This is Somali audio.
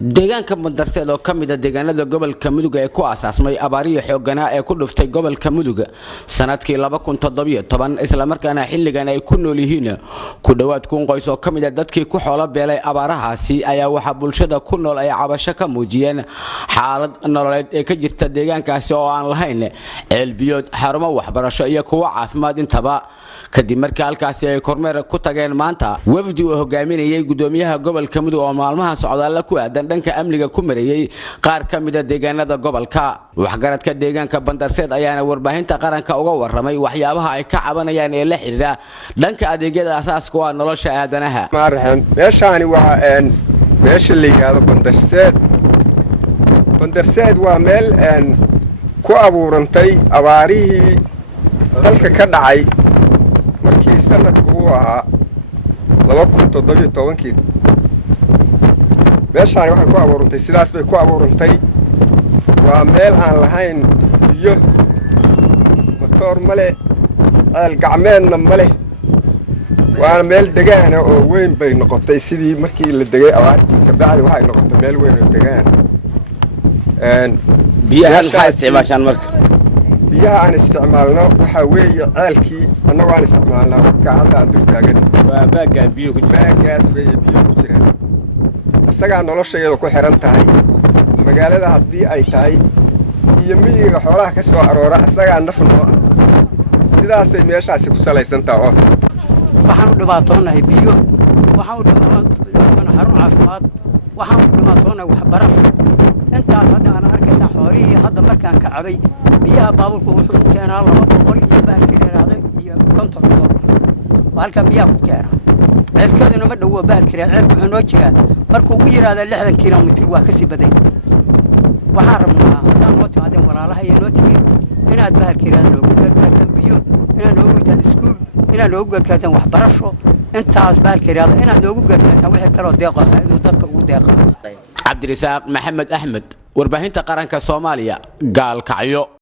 deegaanka Bandarseed oo kamid ah deegaanada gobolka Mudug ee ku asaasmay abaariyo xoogana ee ku dhuftay gobolka Mudug sanadkii 2017 isla markaana xilligan ay ku nool yihiin ku dhawaad kun qoys oo kamid ah dadkii ku xoolo beelay abaarahaasi ayaa waxa bulshada ku nool ay cabasho ka muujiyeen xaalad nololeed ee ka jirta deegaankaasi oo aan lahayn ceelbiyood xarumo waxbarasho iyo kuwa caafimaad intaba kadib markii halkaasi ay kormeer ku tageen maanta wafdi uu hogaaminayay gudoomiyaha gobolka Mudug oo maalmaha socdaal ku aadan dhanka amniga ku mareeyay qaar ka mid ah deegaanada gobolka waxgaradka deegaanka Bandarseed ayaana warbaahinta qaranka uga waramay waxyaabaha ay ka cabanayaan ee la xiriira dhanka adeegyada asaaska ah nolosha aadanaha meeshani waa meesha la yiraahdo Bandarseed waa meel ku abuurantay abaarihii dalka ka dhacay markii sanadku uu ahaa 2017 meeshani waxay ku abuurantay sidaas bay ku abuurantay waa meel aan lahayn biyo motor male ceel gacmeedna male waa meel deegaan oo weyn bay noqotay sidii markii la degay abaartii ka bacdi waxay noqotay meel weyn oo deegaan biyaha maxay isticmaashaan marka biyaha aan isticmaalno waxa weeye ceelkii annagu aan isticmaalnaa ka hadda aan dul taagan waa baagaan biyo ku jira baagaas weeye biyo ku jira asaga noloshayada ku xiran tahay magaalada hadii ay tahay iyo miyiga xoolaha ka soo aroora asaga nafno sidaas ay meeshaasi ku salaysan tahay oo waxaan u dhibaatoonahay biyo waxaan u dhibaatoonahay xarun caafimaad waxaan u dhibaatoonahay waxbarasho intaas hadda aan arkaysan xoolihii hadda markaan ka cabay biyaha baaburku wuxuu keenaa 200 iyo baarkireeraade iyo $50 halka biyaha ku keena ceelkeeduna ma dhawo baarkireer ceelku wuxuu noo jiraa markuu u yiraahdo 60 kiiloomitir waa ka sii baday waxaan rabnaa hadaan noo timaadeen walaalaha iyo noo timi inaad baarkireer noogu gargaartaan biyo inaad noogu gargaartaan iskuul inaad noogu gargaartaan waxbarasho intaas baarkireer inaad noogu gargaartaan wixii kale oo deeqo dadka ugu deeqa Cabirisaaq Maxamed Axmed warbaahinta qaranka Soomaaliya Galkacyo.